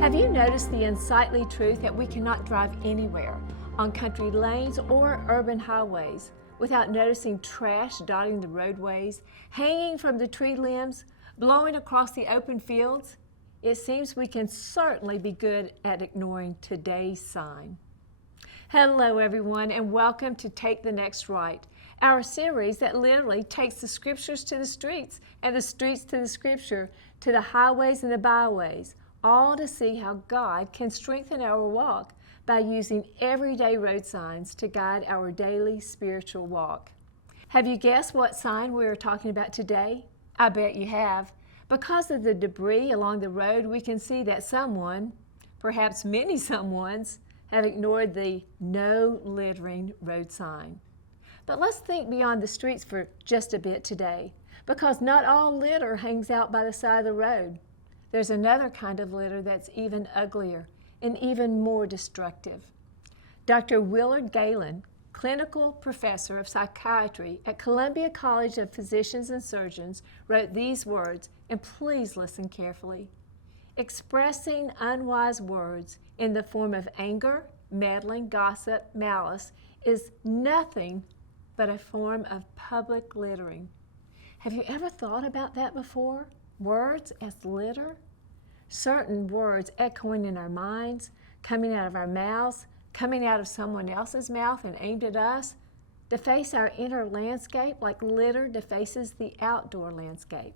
Have you noticed the unsightly truth that we cannot drive anywhere on country lanes or urban highways without noticing trash dotting the roadways, hanging from the tree limbs, blowing across the open fields? It seems we can certainly be good at ignoring today's sign. Hello everyone, and welcome to Take the Next Right, our series that literally takes the scriptures to the streets and the streets to the scripture, to the highways and the byways, all to see how God can strengthen our walk by using everyday road signs to guide our daily spiritual walk. Have you guessed what sign we are talking about today? I bet you have. Because of the debris along the road, we can see that someone, perhaps many someones, have ignored the no littering road sign. But let's think beyond the streets for just a bit today, because not all litter hangs out by the side of the road. There's another kind of litter that's even uglier and even more destructive. Dr. Willard Galen, clinical professor of psychiatry at Columbia College of Physicians and Surgeons, wrote these words, and please listen carefully. Expressing unwise words in the form of anger, meddling, gossip, malice is nothing but a form of public littering. Have you ever thought about that before? Words as litter? Certain words echoing in our minds, coming out of our mouths, coming out of someone else's mouth and aimed at us, deface our inner landscape like litter defaces the outdoor landscape.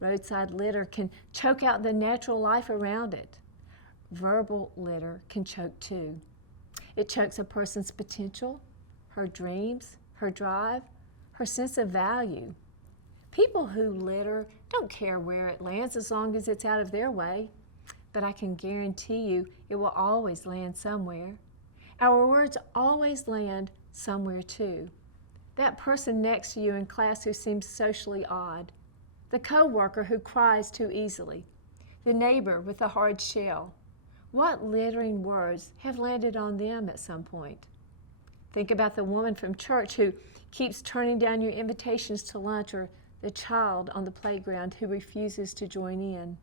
Roadside litter can choke out the natural life around it. Verbal litter can choke too. It chokes a person's potential, her dreams, her drive, her sense of value. People who litter don't care where it lands as long as it's out of their way, but I can guarantee you it will always land somewhere. Our words always land somewhere too. That person next to you in class who seems socially odd, the coworker who cries too easily, the neighbor with a hard shell. What littering words have landed on them at some point? Think about the woman from church who keeps turning down your invitations to lunch, or the child on the playground who refuses to join in,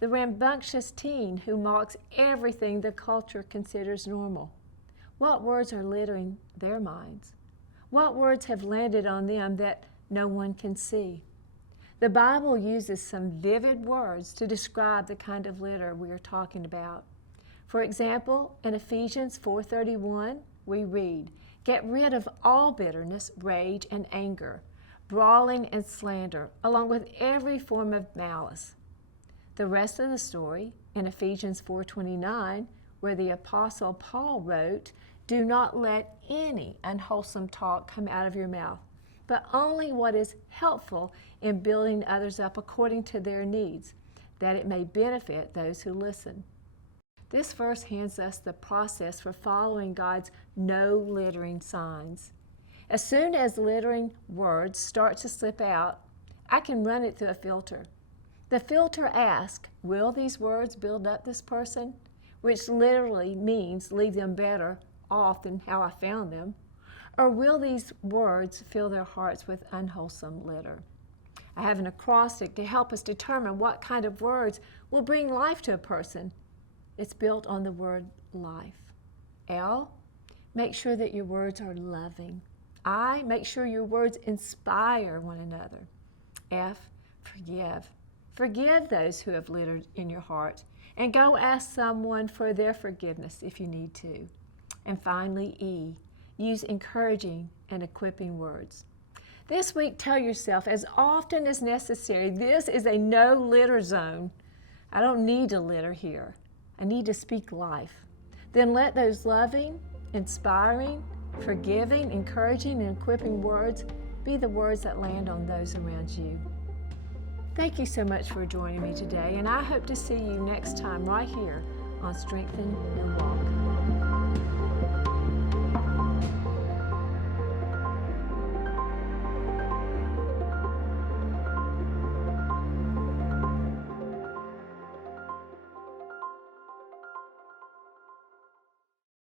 the rambunctious teen who mocks everything the culture considers normal. What words are littering their minds? What words have landed on them that no one can see? The Bible uses some vivid words to describe the kind of litter we are talking about. For example, in Ephesians 4:31, we read, "Get rid of all bitterness, rage, and anger, brawling and slander, along with every form of malice." The rest of the story, in Ephesians 4:29, where the Apostle Paul wrote, "Do not let any unwholesome talk come out of your mouth, but only what is helpful in building others up according to their needs, that it may benefit those who listen." This verse hands us the process for following God's no littering signs. As soon as littering words start to slip out, I can run it through a filter. The filter asks, will these words build up this person? Which literally means leave them better off than how I found them. Or will these words fill their hearts with unwholesome litter? I have an acrostic to help us determine what kind of words will bring life to a person. It's built on the word life. L, make sure that your words are loving. I, make sure your words inspire one another. F, forgive. Forgive those who have littered in your heart, and go ask someone for their forgiveness if you need to. And finally, E, use encouraging and equipping words. This week, tell yourself as often as necessary, this is a no litter zone. I don't need to litter here. I need to speak life. Then let those loving, inspiring, forgiving, encouraging, and equipping words be the words that land on those around you. Thank you so much for joining me today, and I hope to see you next time right here on Strengthen Your Walk.